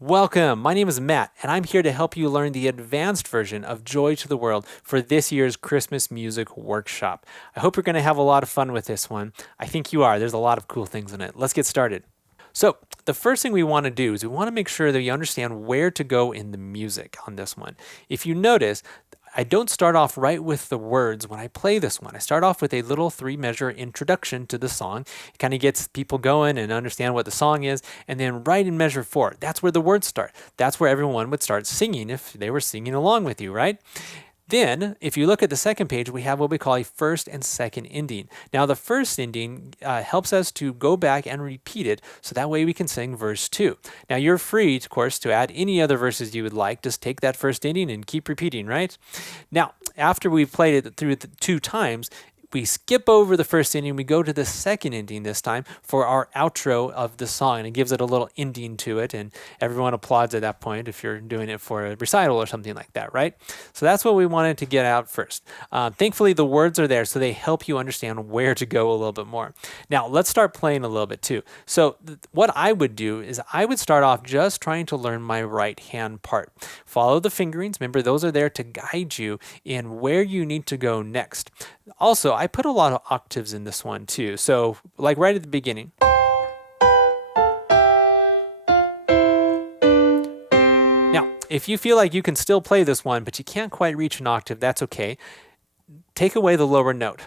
Welcome, my name is Matt, and I'm here to help you learn the advanced version of Joy to the World for this year's Christmas Music Workshop. I hope you're going to have a lot of fun with this one. I think you are. There's a lot of cool things in it. Let's get started. So the first thing we want to do is we want to make sure that you understand where to go in the music on this one. If you notice, I don't start off right with the words when I play this one. I start off with a little 3-measure introduction to the song. It kind of gets people going and understand what the song is. And then right in measure 4, that's where the words start. That's where everyone would start singing if they were singing along with you, right? Then, if you look at the second page, we have what we call a first and second ending. Now, the first ending helps us to go back and repeat it, so that way we can sing verse 2. Now, you're free, of course, to add any other verses you would like. Just take that first ending and keep repeating, right? Now, after we've played it through 2 times, we skip over the first ending, we go to the second ending this time for our outro of the song, and it gives it a little ending to it, and everyone applauds at that point if you're doing it for a recital or something like that, right? So that's what we wanted to get out first. Thankfully, the words are there, so they help you understand where to go a little bit more. Now, let's start playing a little bit too. So what I would do is I would start off just trying to learn my right hand part. Follow the fingerings. Remember, those are there to guide you in where you need to go next. Also, I put a lot of octaves in this one too. So like right at the beginning. Now, if you feel like you can still play this one, but you can't quite reach an octave, that's okay. Take away the lower note.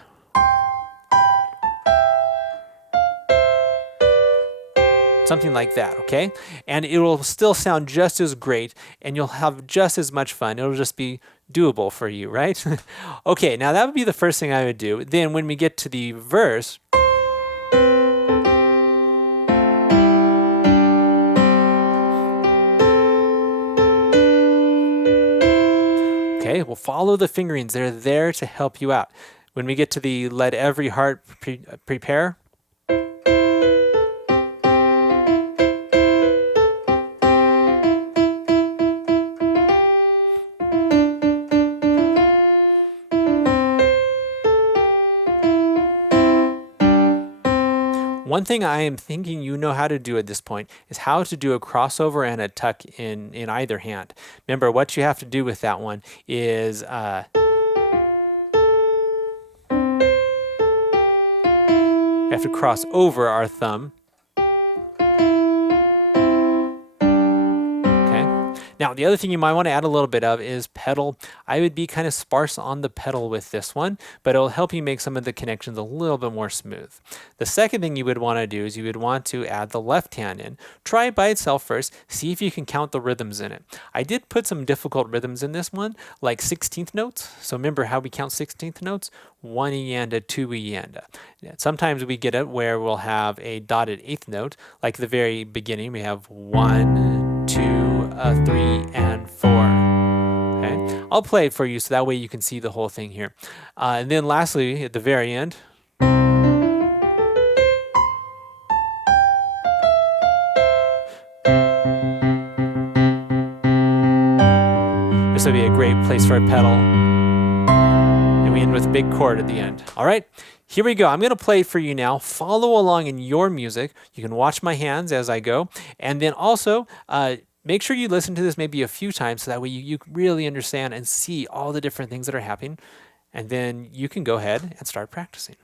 Something like that, okay? And it will still sound just as great, and you'll have just as much fun. It'll just be doable for you, right? Okay, now that would be the first thing I would do. Then when we get to the verse, okay, we'll follow the fingerings. They're there to help you out. When we get to the let every heart prepare, one thing I am thinking you know how to do at this point is how to do a crossover and a tuck in either hand. Remember, what you have to do with that one is you have to cross over our thumb. Now, the other thing you might want to add a little bit of is pedal. I would be kind of sparse on the pedal with this one, but it'll help you make some of the connections a little bit more smooth. The second thing you would want to do is you would want to add the left hand in. Try it by itself first. See if you can count the rhythms in it. I did put some difficult rhythms in this one, like 16th notes. So remember how we count 16th notes? 1 eanda, 2 eanda. Sometimes we get it where we'll have a dotted 8th note, like the very beginning. We have 1, 2, 3, and 4. Okay, I'll play it for you so that way you can see the whole thing here. And then lastly, at the very end, this would be a great place for a pedal. And we end with a big chord at the end. All right, here we go. I'm going to play it for you now. Follow along in your music. You can watch my hands as I go. And then also, make sure you listen to this maybe a few times so that way you really understand and see all the different things that are happening. And then you can go ahead and start practicing.